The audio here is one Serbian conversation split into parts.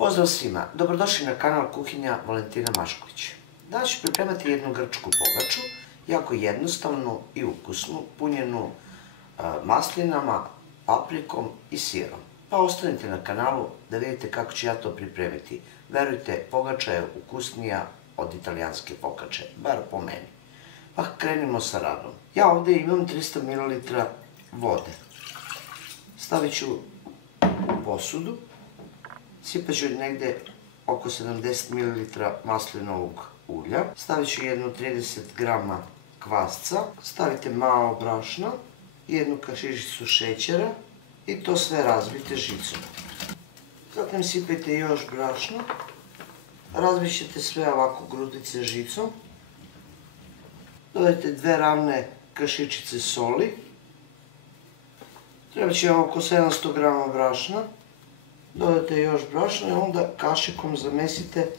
Pozdrav svima, dobrodošli na kanal Kuhinja Valentina Mašković. Danas ću pripremati jednu grčku pogaču, jako jednostavnu i ukusnu, punjenu maslinama, paprikom i sirom. Pa ostanite na kanalu da vidite kako ću ja to pripremiti. Verujte, pogača je ukusnija od italijanske pogače, bar po meni. Pa krenimo sa radom. Ja ovdje imam 300 ml vode. Stavit ću u posudu. Sipat ću negde oko 70 ml maslinovog ulja. Stavit ću jednu 30 g kvasca. Stavite malo brašna, jednu kašičicu šećera i to sve razbijte žicom. Zatim sipajte još brašna. Razbit ćete sve ovako grudice žicom. Dodajte 2 ravne kašičice soli. Treba će vam oko 700 g brašna. Dodajte još brašna i onda kašikom zamesite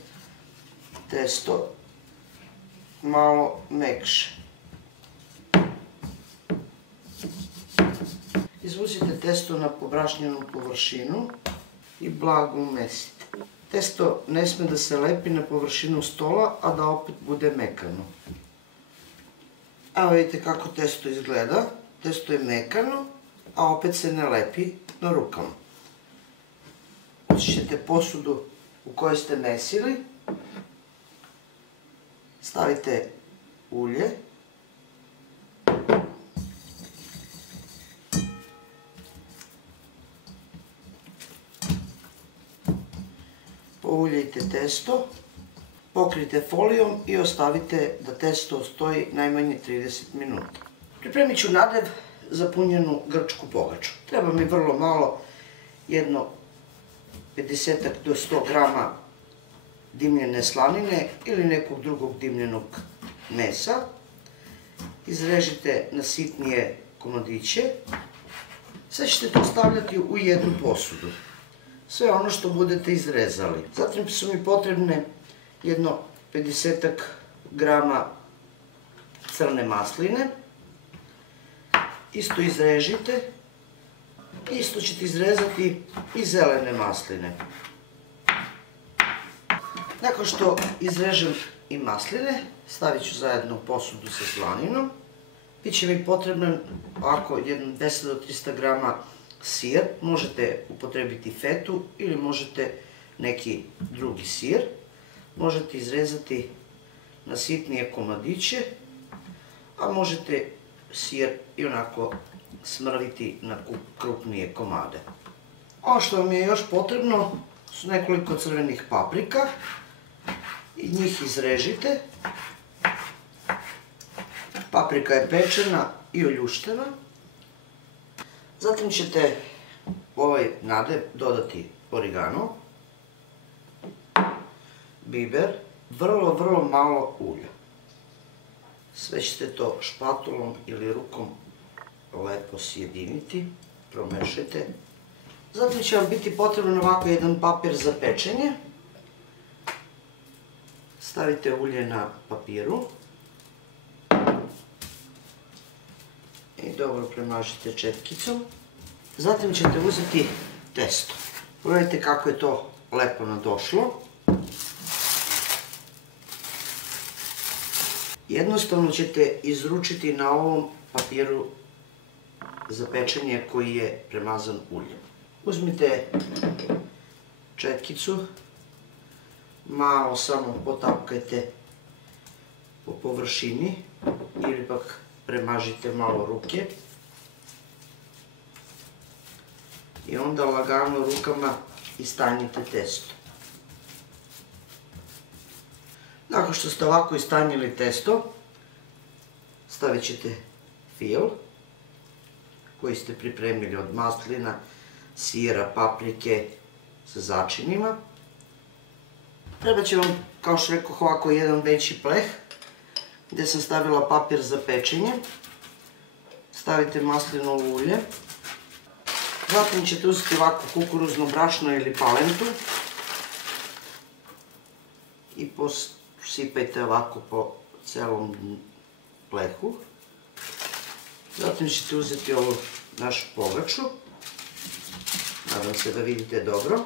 testo malo mekše. Izvucite testo na pobrašnjenu površinu i blago umesite. Testo ne sme da se lepi na površinu stola, a da opet bude mekano. Evo vidite kako testo izgleda. Testo je mekano, a opet se ne lepi na rukama. Očišćete posudu u kojoj ste mesili. Stavite ulje. Pouljite testo. Pokrijte folijom i ostavite da testo stoji najmanje 30 minuta. Pripremit ću nadev za punjenu grčku pogaču. Treba mi vrlo malo, jedno 50 do 100 g dimljene slanine ili nekog drugog dimljenog mesa. Izrežite na sitnije komadiće. Sad ćete to stavljati u jednu posudu. Sve ono što budete izrezali. Zatim su mi potrebne jedno 50 g crne masline. Isto izrežite. Isto ćete izrezati i zelene masline. Nakon što izrežem i masline, stavit ću zajedno u posudu sa slaninom. Biće mi potreban ovako 200 do 300 g sir. Možete upotrebiti fetu ili možete neki drugi sir. Možete izrezati na sitnije komadiće, a možete sir i onako smrviti na krupnije komade. Ono što vam je još potrebno su nekoliko crvenih paprika i njih izrežite. Paprika je pečena i oljuštena. Zatim ćete u ovaj nadev dodati origano, biber, vrlo malo ulja. Sve ćete to špatulom ili rukom lepo sjediniti, promešajte. Zatim će vam biti potreban ovako jedan papir za pečenje. Stavite ulje na papiru i dobro premažite četkicom. Zatim ćete uzeti testo. Pogledajte kako je to lepo nadošlo. Jednostavno ćete izručiti na ovom papiru za pečenje koji je premazan uljem. Uzmite četkicu, malo samo potapkajte po površini ili pak premažite malo ruke i onda lagano rukama istanjite testo. Nakon što ste ovako istanjili testo, stavit ćete fil koji ste pripremili od maslina, sira, paprike sa začinima. Treba će vam, kao što rekoh, ovako jedan veći pleh gdje sam stavila papir za pečenje. Stavite maslinovo ulje. Zatim ćete uzeti ovako kukuruzno brašno ili palentu i posipajte ovako po celom plehu. Zatim ćete uzeti ovu našu pogaču. Nadam se da vidite dobro.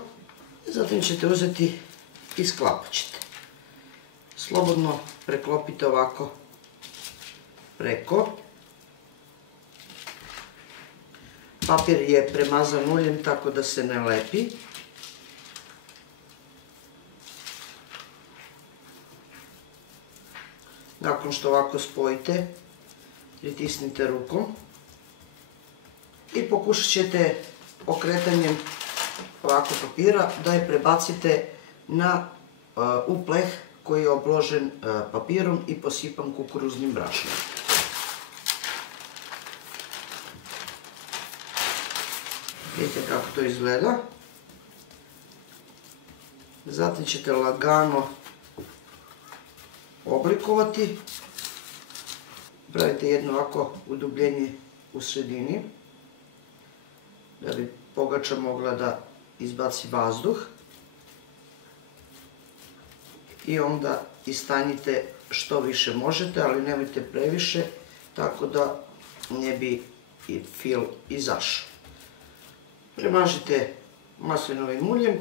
Zatim ćete uzeti i sklapat ćete. Slobodno preklopite ovako preko. Papir je premazan uljem tako da se ne lepi. Nakon što ovako spojite, pritisnite rukom i pokušat ćete okretanjem ovako papira da je prebacite u pleh koji je obložen papirom i posipan kukuruznim brašnom. Vidite kako to izgleda. Zatim ćete lagano oblikovati. Pravite jedno ovako udubljenje u sredini, da bi pogača mogla da izbaci vazduh. I onda istanjite što više možete, ali nemojte previše, tako da ne bi i fil izašao. Premažite maslinovim uljem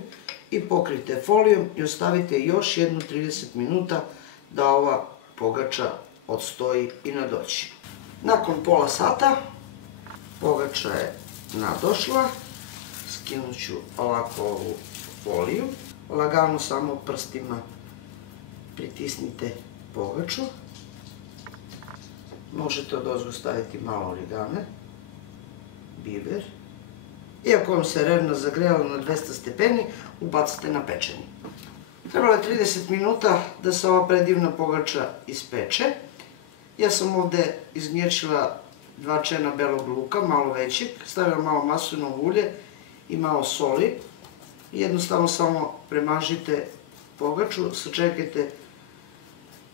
i pokrijte folijom i ostavite još jedno 30 minuta da ova pogača odstoji i nadoći. Nakon pola sata pogača je nadošla. Skinut ću ovako ovu foliju. Lagano samo prstima pritisnite pogaču. Možete odozgo staviti malo origane, biber. I ako vam se revno zagrela na 200 stepeni, ubacite na pečenje. Trebalo je 30 minuta da se ova predivna pogača ispeče. Ja sam ovdje izgnječila 2 čena belog luka, malo većeg, stavila malo maslinovo ulje i malo soli. Jednostavno samo premažite pogaču, sačekajte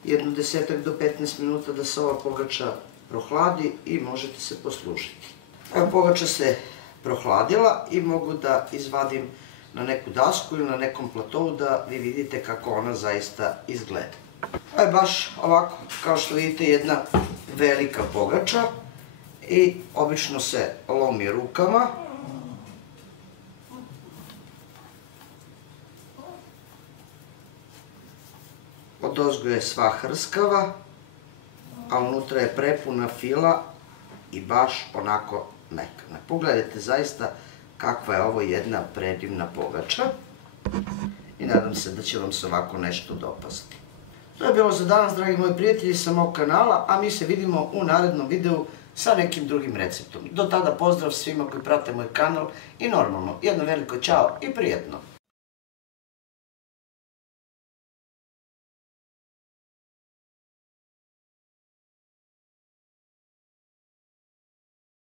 jedno 10 do 15 minuta da se ova pogača prohladi i možete se poslužiti. Evo, pogača se prohladila i mogu da izvadim na neku dasku ili na nekom platovu da vi vidite kako ona zaista izgleda. Ovo je baš ovako, kao što vidite, jedna velika pogača i obično se lomi rukama. Odozgo je sva hrskava, a unutra je prepuna fila i baš onako mekana. Pogledajte zaista kakva je ovo jedna predivna pogača i nadam se da će vam se ovako nešto dopasti. To je bilo za danas, dragi moji prijatelji, sa mog kanala, a mi se vidimo u narednom videu sa nekim drugim receptom. Do tada pozdrav svima koji prate moj kanal i normalno, jedno veliko ćao i prijetno!